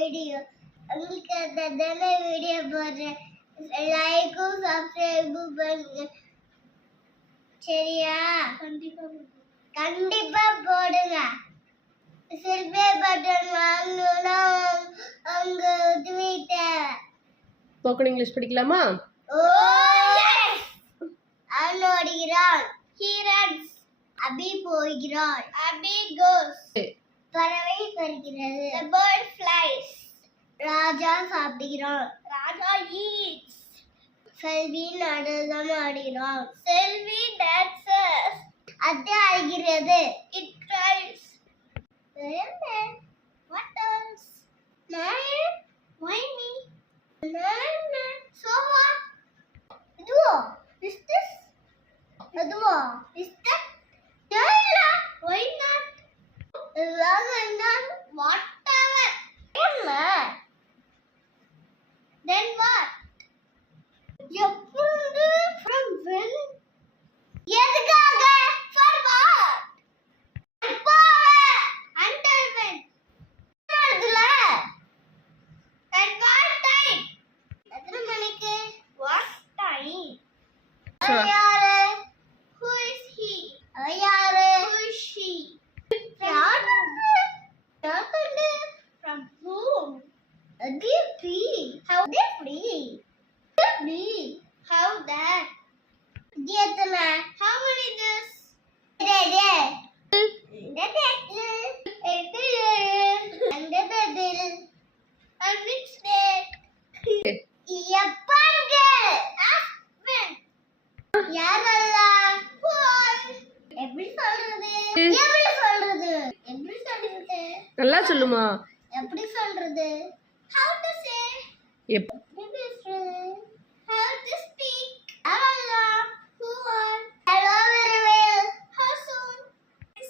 Video உங்களுக்கு அந்த video போடுறேன். லைக்கும் சப்ஸ்கிரைபும் பண்ணுங்க. சரியா? கண்டிப்பா போடுங்க. சில்வே பட்டன் வாங்கணும்னா அங்க உதவி தேவை. ஸ்போக்கன் இங்கிலீஷ் படிக்கலாமா? அவன் ஓடுகிறான். He runs. அபி போகிறான். அபி goes. பறவை பறக்கிறது. The bird flies. Raja சாப்பிடுகிறான். Raja eats. செல்வி நடனம் ஆடுகிறான். செல்வி dances. அது அழுகிறது. It cries. What else? Why me? So what? Is this? Is that? Why not? Whatever. Then what? எப்பொழுது? From when? எதுக்காக? For what? எப்போ? Until when? அதுல? At what time? எத்தனை மணிக்கு? What time? யாரு? Who is he? யாரு? Who is she? யாரு? From whom? அது எப்படி? How எப்படி? எப்படி? How that? எத்தனை? How many this? And which date? எப்பங்க? யாரெல்லாம்? எப்படி சொல்றது? எப்படி சொல்றது? எப்படி சொல்றது? நல்லா சொல்லுமா. எப்படி சொல்றது? How to say? எப்படி பேசுறது? How to speak? யாரெல்லாம்? Who are? Hello very well. How soon?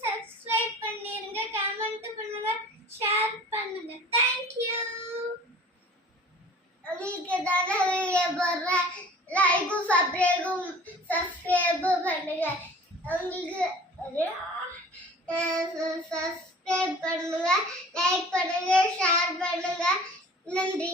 Subscribe பண்ணிருங்க, கமெண்ட் பண்ணுங்க, ஷேர் பண்ணுங்க. Thank you. உங்களுக்கு தான வீடியோ போடுறேன். லைக்கும் சப்ஸ்கிரைபும் பண்ணுங்க. உங்களுக்கு சப்ஸ்கிரைப் பண்ணுங்க, லைக் பண்ணுங்க, ஷேர் பண்ணுங்க. நன்றி.